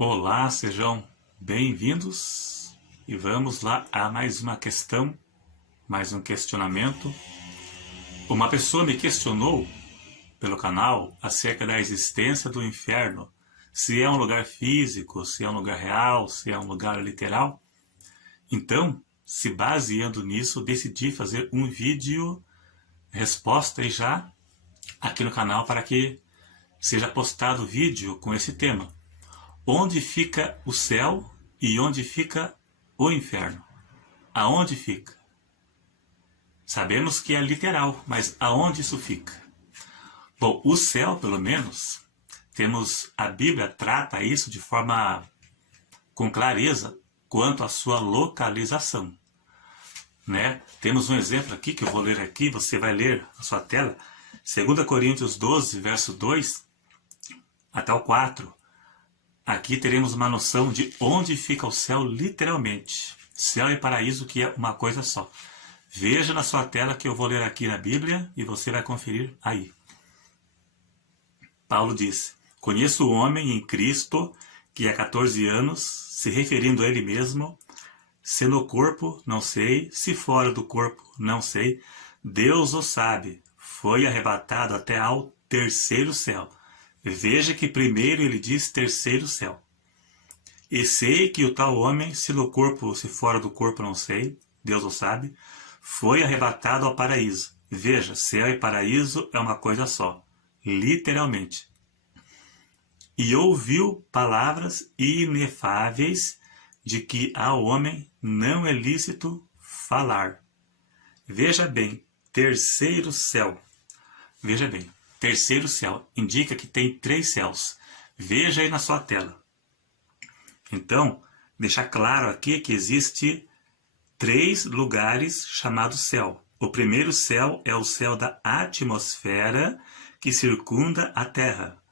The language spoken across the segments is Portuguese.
Olá, sejam bem-vindos e vamos lá a mais uma questão, mais um questionamento. Uma pessoa me questionou pelo canal acerca da existência do inferno, se é um lugar físico, se é um lugar real, se é um lugar literal. Então, se baseando nisso, decidi fazer um vídeo resposta e já aqui no canal para que seja postado vídeo com esse tema. Onde fica o céu e onde fica o inferno? Aonde fica? Sabemos que é literal, mas aonde isso fica? Bom, o céu, pelo menos, a Bíblia trata isso de forma com clareza quanto à sua localização. Né? Temos um exemplo aqui que eu vou ler aqui, você vai ler na sua tela, 2 Coríntios 12, verso 2 até o 4. Aqui teremos uma noção de onde fica o céu literalmente. Céu e paraíso, que é uma coisa só. Veja na sua tela que eu vou ler aqui na Bíblia e você vai conferir aí. Paulo diz: conheço o homem em Cristo que há 14 anos, se referindo a ele mesmo, se no corpo, não sei, se fora do corpo, não sei, Deus o sabe, foi arrebatado até ao terceiro céu. Veja que primeiro ele diz terceiro céu. E sei que o tal homem, se no corpo, se fora do corpo, não sei, Deus o sabe, foi arrebatado ao paraíso. Veja, céu e paraíso é uma coisa só, literalmente. E ouviu palavras inefáveis de que ao homem não é lícito falar. Veja bem, terceiro céu. Veja bem. Terceiro céu indica que tem 3 céus. Veja aí na sua tela. Então, deixar claro aqui que existe 3 lugares chamados céu. O primeiro céu é o céu da atmosfera que circunda a Terra.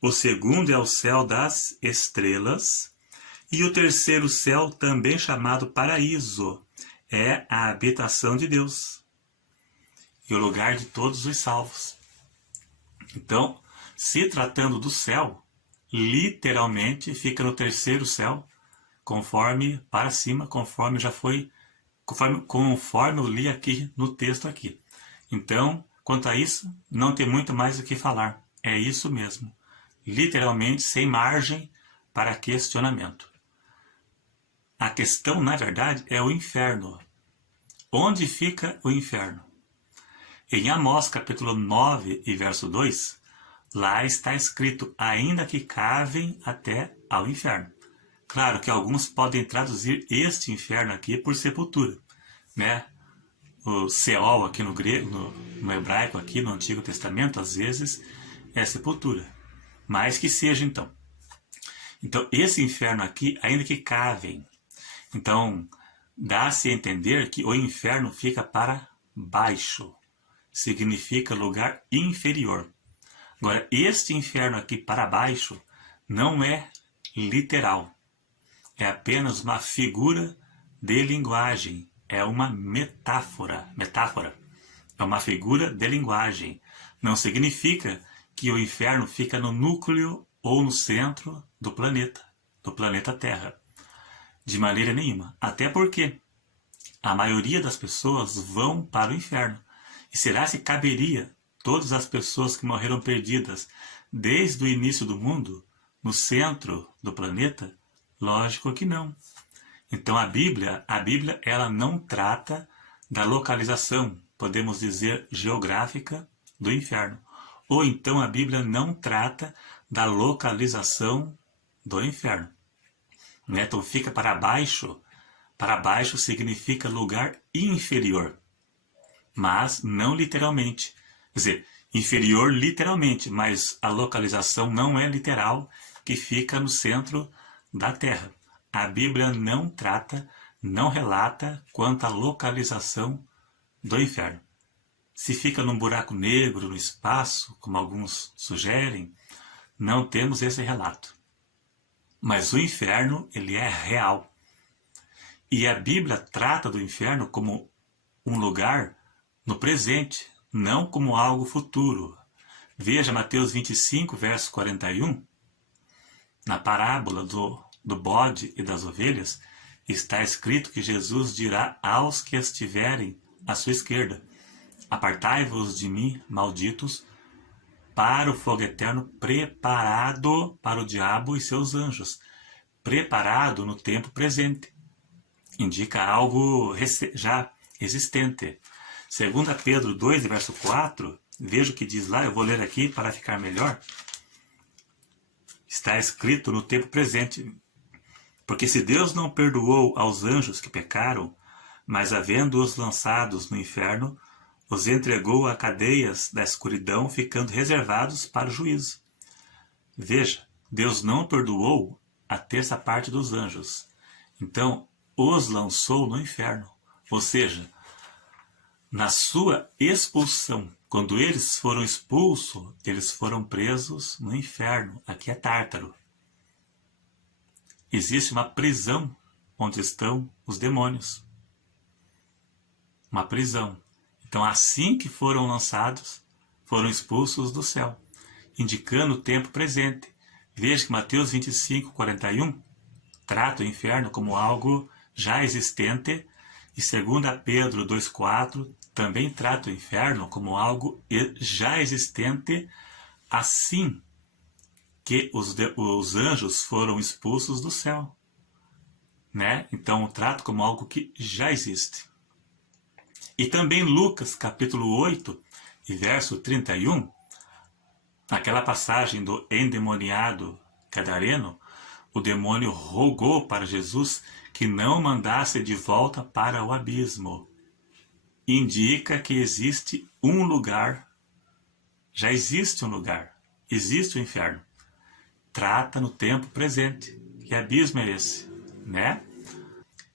O segundo é o céu das estrelas. E o terceiro céu, também chamado paraíso, é a habitação de Deus e o lugar de todos os salvos. Então, se tratando do céu, literalmente fica no terceiro céu, conforme para cima, conforme eu li aqui no texto aqui. Então, quanto a isso, não tem muito mais o que falar. É isso mesmo. Literalmente, sem margem para questionamento. A questão, na verdade, é o inferno. Onde fica o inferno? Em Amós, capítulo 9 e verso 2, lá está escrito, ainda que cavem até ao inferno. Claro que alguns podem traduzir este inferno aqui por sepultura, né? O Seol aqui no grego, no hebraico aqui no Antigo Testamento, às vezes é sepultura. Mas que seja então. Então esse inferno aqui, ainda que cavem. Então dá-se a entender que o inferno fica para baixo. Significa lugar inferior. Agora, este inferno aqui para baixo não é literal. É apenas uma figura de linguagem. É uma metáfora. É uma figura de linguagem. Não significa que o inferno fica no núcleo ou no centro do planeta Terra. De maneira nenhuma. Até porque a maioria das pessoas vão para o inferno. E será se caberia todas as pessoas que morreram perdidas desde o início do mundo, no centro do planeta? Lógico que não. Então a Bíblia ela não trata da localização, podemos dizer geográfica, do inferno. Ou então a Bíblia não trata da localização do inferno. Então fica para baixo significa lugar inferior. Mas não literalmente. Quer dizer, inferior literalmente, mas a localização não é literal, que fica no centro da Terra. A Bíblia não trata, não relata quanto à localização do inferno. Se fica num buraco negro, no espaço, como alguns sugerem, não temos esse relato. Mas o inferno, ele é real. E a Bíblia trata do inferno como um lugar no presente, não como algo futuro. Veja Mateus 25, verso 41. Na parábola do bode e das ovelhas, está escrito que Jesus dirá aos que estiverem à sua esquerda: apartai-vos de mim, malditos, para o fogo eterno preparado para o diabo e seus anjos. Preparado no tempo presente. Indica algo já existente. 2 Pedro 2, verso 4, veja o que diz lá, eu vou ler aqui para ficar melhor. Está escrito no tempo presente: porque se Deus não perdoou aos anjos que pecaram, mas havendo-os lançados no inferno, os entregou a cadeias da escuridão, ficando reservados para o juízo. Veja, Deus não perdoou a terça parte dos anjos. Então, os lançou no inferno. Ou seja, na sua expulsão, quando eles foram expulsos, eles foram presos no inferno. Aqui é Tártaro. Existe uma prisão onde estão os demônios. Uma prisão. Então, assim que foram lançados, foram expulsos do céu, indicando o tempo presente. Veja que Mateus 25, 41 trata o inferno como algo já existente, e 2 Pedro 2,4 também trata o inferno como algo já existente, assim que os anjos foram expulsos do céu. Né? Então, trata como algo que já existe. E também Lucas, capítulo 8, e verso 31, naquela passagem do endemoniado gadareno, o demônio rogou para Jesus que não mandasse de volta para o abismo. Indica que existe um lugar, já existe um lugar, existe o inferno. Trata no tempo presente. Que abismo é esse? Né?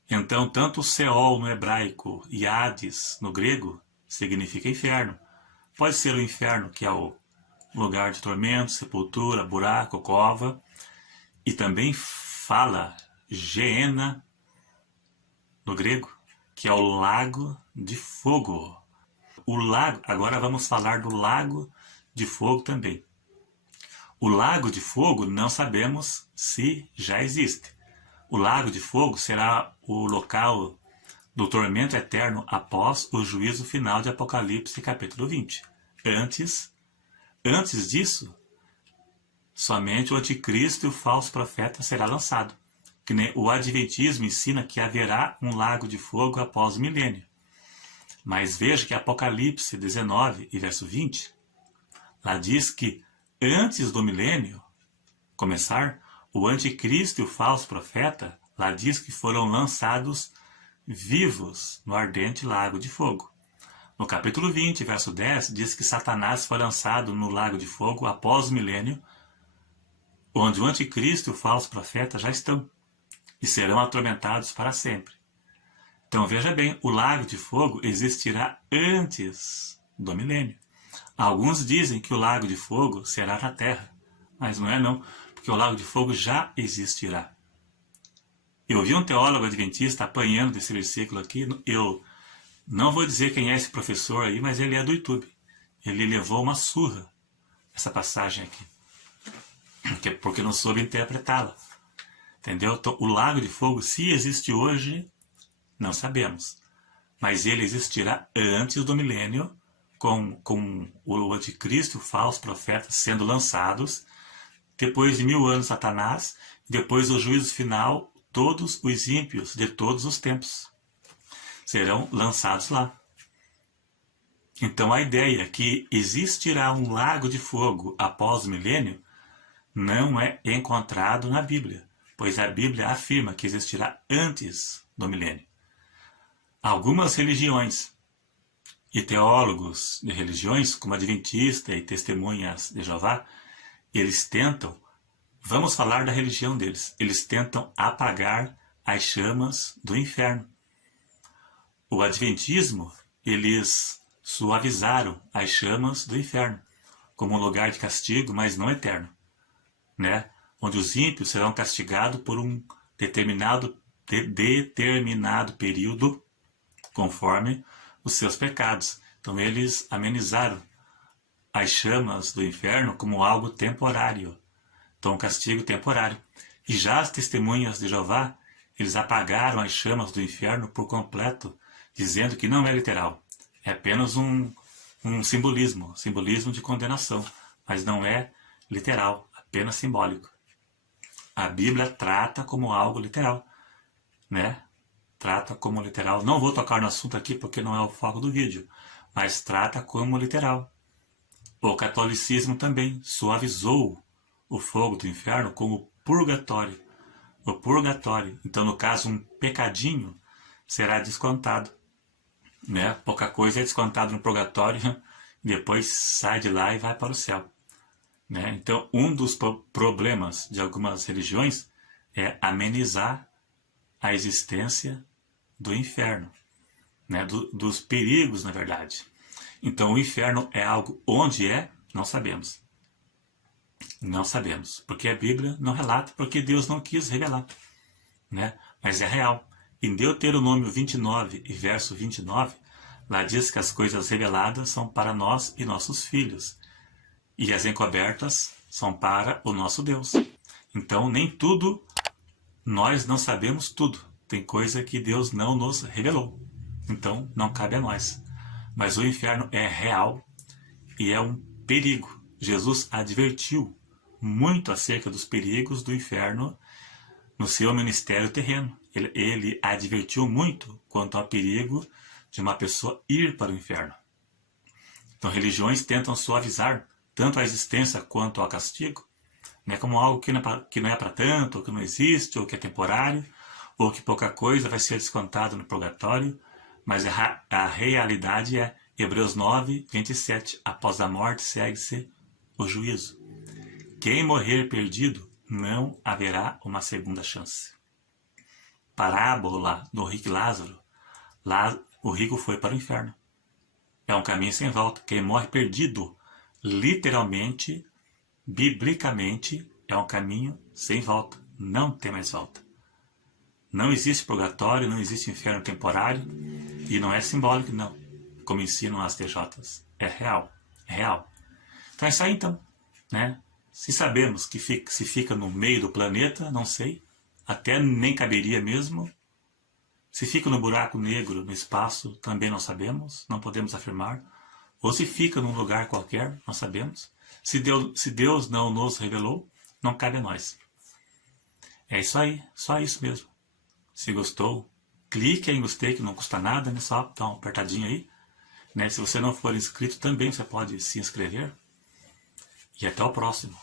Então, tanto o Seol no hebraico e Hades no grego significa inferno. Pode ser o inferno, que é o lugar de tormento, sepultura, buraco, cova. E também fala Geena no grego, que é o lago de fogo. O lago, agora vamos falar do lago de fogo também. O lago de fogo não sabemos se já existe. O lago de fogo será o local do tormento eterno após o juízo final de Apocalipse, capítulo 20. Antes disso, somente o anticristo e o falso profeta será lançado. Que nem o adventismo ensina que haverá um lago de fogo após o milênio. Mas veja que Apocalipse 19 e verso 20, lá diz que antes do milênio começar, o anticristo e o falso profeta, lá diz que foram lançados vivos no ardente lago de fogo. No capítulo 20, verso 10, diz que Satanás foi lançado no lago de fogo após o milênio, onde o anticristo e o falso profeta já estão e serão atormentados para sempre. Então veja bem, o lago de fogo existirá antes do milênio. Alguns dizem que o lago de fogo será na terra, mas não é não, porque o lago de fogo já existirá. Eu vi um teólogo adventista apanhando desse versículo aqui. Eu não vou dizer quem é esse professor aí, mas ele é do YouTube. Ele levou uma surra, essa passagem aqui, porque não soube interpretá-la. Entendeu? Então, o lago de fogo, se existe hoje, não sabemos. Mas ele existirá antes do milênio, com o anticristo e o falso profeta sendo lançados. Depois de 1000 anos, Satanás. Depois do juízo final, todos os ímpios de todos os tempos serão lançados lá. Então a ideia que existirá um lago de fogo após o milênio não é encontrado na Bíblia, pois a Bíblia afirma que existirá antes do milênio. Algumas religiões e teólogos de religiões, como Adventista e Testemunhas de Jeová, eles tentam, vamos falar da religião deles, eles tentam apagar as chamas do inferno. O Adventismo, eles suavizaram as chamas do inferno, como um lugar de castigo, mas não eterno, né? Onde os ímpios serão castigados por um determinado período, conforme os seus pecados. Então eles amenizaram as chamas do inferno como algo temporário, Então, um castigo temporário. E já as testemunhas de Jeová, eles apagaram as chamas do inferno por completo, dizendo que não é literal. É apenas um simbolismo de condenação, mas não é literal, apenas simbólico. A Bíblia trata como algo literal, né? Trata como literal. Não vou tocar no assunto aqui porque não é o foco do vídeo, mas trata como literal. O catolicismo também suavizou o fogo do inferno como purgatório. O purgatório. Então, no caso, um pecadinho será descontado, né? Pouca coisa é descontado no purgatório e depois sai de lá e vai para o céu, né? Então, um dos problemas de algumas religiões é amenizar a existência do inferno, né? Dos perigos, na verdade. Então, o inferno é algo onde é? Não sabemos. Não sabemos, porque a Bíblia não relata, porque Deus não quis revelar, né? Mas é real. Em Deuteronômio 29 e verso 29, lá diz que as coisas reveladas são para nós e nossos filhos, e as encobertas são para o nosso Deus. Então, nem tudo, nós não sabemos tudo. Tem coisa que Deus não nos revelou. Então, não cabe a nós. Mas o inferno é real e é um perigo. Jesus advertiu muito acerca dos perigos do inferno no seu ministério terreno. Ele advertiu muito quanto ao perigo de uma pessoa ir para o inferno. Então, religiões tentam suavizar tanto a existência quanto ao castigo, né, como algo que não é para tanto, ou que não existe, ou que é temporário, ou que pouca coisa vai ser descontado no purgatório, mas a realidade é Hebreus 9, 27. Após a morte segue-se o juízo. Quem morrer perdido, não haverá uma segunda chance. Parábola do rico Lázaro. Lá o rico foi para o inferno. É um caminho sem volta. Quem morre perdido, literalmente, biblicamente, é um caminho sem volta. Não tem mais volta. Não existe purgatório, não existe inferno temporário, e não é simbólico, não, como ensinam as TJs. É real, é real. Então é isso aí, então, né? Se sabemos que se fica no meio do planeta, não sei, até nem caberia mesmo. Se fica no buraco negro, no espaço, também não sabemos, não podemos afirmar. Ou se fica num lugar qualquer, não sabemos. Se Deus não nos revelou, não cabe a nós. É isso aí, só isso mesmo. Se gostou, clique em gostei, que não custa nada, né? Só dá uma apertadinha aí, né? Se você não for inscrito, também você pode se inscrever. E até o próximo.